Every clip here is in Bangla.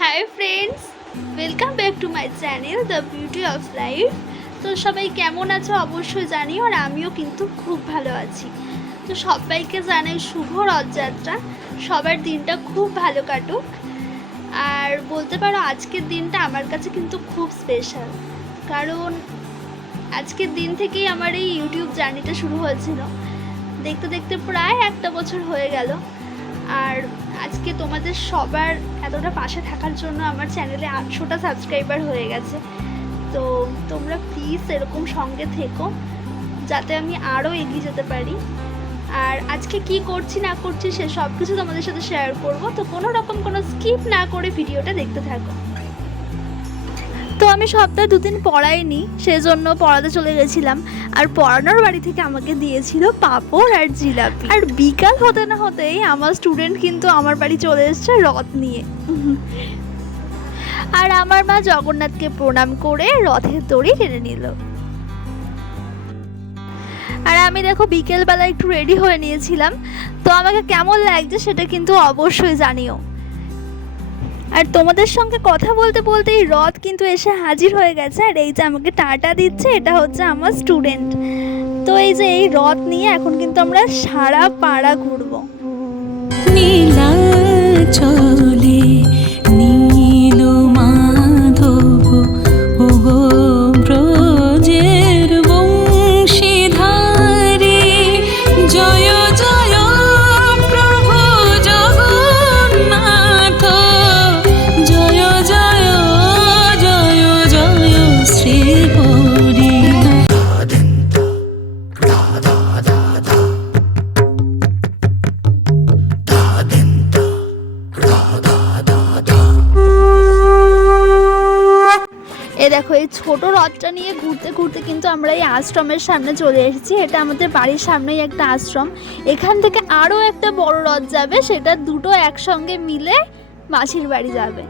Hi friends welcome back to my channel the beauty of life তো সবাই কেমন আছো অবশ্যই জানি আর আমিও কিন্তু খুব ভালো আছি। তো সবাইকে জানাই শুভ রথযাত্রা। সবার দিনটা খুব ভালো কাটুক। আর বলতে পারো, আজকের দিনটা আমার কাছে কিন্তু খুব স্পেশাল কারণ আজকের দিন থেকেই আমার এই ইউটিউব জার্নিটা শুরু হয়েছিল। দেখতে দেখতে প্রায় একটা বছর হয়ে গেল। আর আজকে তোমাদের সবার এতটা পাশে থাকার জন্য আমার চ্যানেলে আটশোটা সাবস্ক্রাইবার হয়ে গেছে। তো তোমরা প্লিজ এরকম সঙ্গে থেকো, যাতে আমি আরও এগিয়ে যেতে পারি। আর আজকে কি করছি, না করছি সে সব কিছু তোমাদের সাথে শেয়ার করব। তো কোনো রকম কোনো স্কিপ না করে ভিডিওটা দেখতে থাকো। তো আমি সপ্তাহে দুদিন পড়াইনি, সেজন্য পড়াতে চলে গেছিলাম। আর পড়ানোর বাড়ি থেকে আমাকে দিয়েছিল পাঁপড় আর জিলাপি। আর বিকাল হতে না হতেই আমার স্টুডেন্ট কিন্তু আমার বাড়ি চলে এসেছে রথ নিয়ে। আর আমার মা জগন্নাথকে প্রণাম করে রথের দড়ি টেনে নিল। আর আমি দেখো বিকেলবেলা একটু রেডি হয়ে নিয়েছিলাম। তো আমাকে কেমন লাগছে সেটা কিন্তু অবশ্যই জানিও। আর তোমাদের সঙ্গে কথা বলতে বলতে এই রথ কিন্তু এসে হাজির হয়ে গেছে। আর এই যে আমাকে টাটা দিচ্ছে, এটা হচ্ছে আমার স্টুডেন্ট তো এই যে এই রথ নিয়ে এখন কিন্তু আমরা সারা পাড়া ঘুরবো। নীলাচলে দেখো, এই ছোট রথটা নিয়ে ঘুরতে ঘুরতে কিন্তু আমরা এই আশ্রমের সামনে চলে এসেছি। এটা আমাদের বাড়ির সামনেই একটা আশ্রম। এখান থেকে আরও একটা বড় রথ যাবে, সেটা দুটো একসঙ্গে মিলে মাসির বাড়ি যাবে।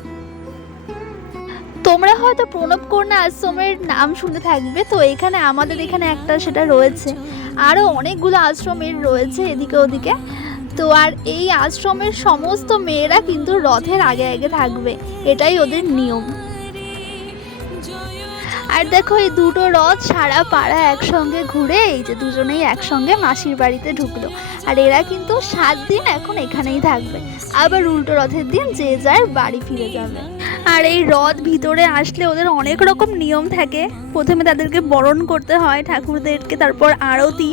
তোমরা হয়তো প্রণব কন্যা আশ্রমের নাম শুনে থাকবে, তো এখানে আমাদের এখানে একটা সেটা রয়েছে। আরও অনেকগুলো আশ্রমের রয়েছে এদিকে ওদিকে। তো আর এই আশ্রমের সমস্ত মেয়েরা কিন্তু রথের আগে আগে থাকবে, এটাই ওদের নিয়ম। আর দেখো এই দুটো রথ সারা পাড়া একসঙ্গে ঘুরে এই যে দুজনেই একসঙ্গে মাসির বাড়িতে ঢুকলো। আর এরা কিন্তু সাত দিন এখন এখানেই থাকবে। আবার উল্টো রথের দিন যে যার বাড়ি ফিরে যাবে। আর এই রথ ভিতরে আসলে ওদের অনেক রকম নিয়ম থাকে। প্রথমে তাদেরকে বরণ করতে হয় ঠাকুরদেরকে, তারপর আরতি।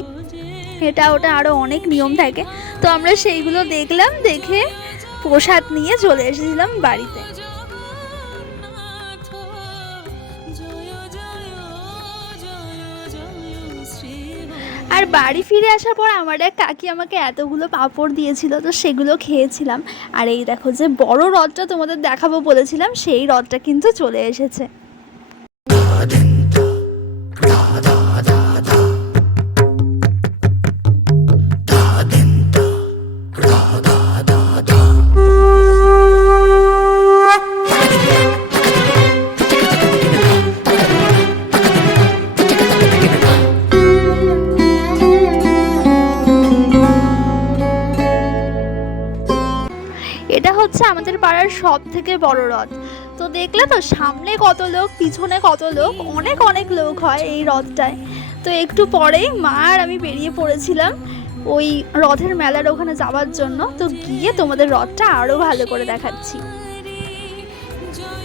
এটা ওটা আরও অনেক নিয়ম থাকে। তো আমরা সেইগুলো দেখলাম, দেখে প্রসাদ নিয়ে চলে এসেছিলাম বাড়িতে। আর বাড়ি ফিরে আসার পর আমার এক কাকি আমাকে এতগুলো পাঁপড় দিয়েছিল, তো সেগুলো খেয়েছিলাম। আর এই দেখো যে বড় রথটা তোমাদের দেখাবো বলেছিলাম, সেই রথটা কিন্তু চলে এসেছে। সব থেকে বড় রথ। তো দেখলে তো সামনে কত লোক, পিছনে কত লোক, অনেক অনেক লোক হয় এই রথটায়। তো একটু পরেই মা আর আমি বেরিয়ে পড়েছিলাম ওই রথের মেলার ওখানে যাওয়ার জন্য। তো গিয়ে তোমাদের রথটা আরও ভালো করে দেখাচ্ছি।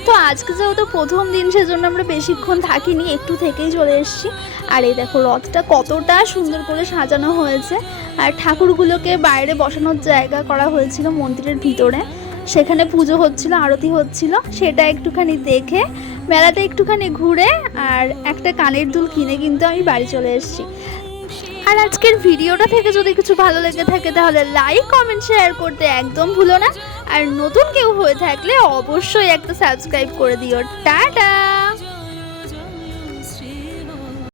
তো আজকে যেহেতু প্রথম দিন, সেজন্য আমরা বেশিক্ষণ থাকিনি, একটু থেকেই চলে এসেছি। আর এই দেখো, রথটা কতটা সুন্দর করে সাজানো হয়েছে। আর ঠাকুরগুলোকে বাইরে বসানোর জায়গা করা হয়েছিল মন্দিরের ভিতরে। সেখানে পুজো হচ্ছিল, আরতি হচ্ছিল। সেটা একটুখানি দেখে, মেলাটা একটুখানি ঘুরে আর একটা কানের দুল কিনে কিন্তু আমি বাড়ি চলে এসেছি। আর আজকের ভিডিওটা থেকে যদি কিছু ভালো লেগে থাকে তাহলে লাইক কমেন্ট শেয়ার করতে একদম ভুলো না। আর নতুন কেউ হয়ে থাকলে অবশ্যই একটা সাবস্ক্রাইব করে দিও। টাটা!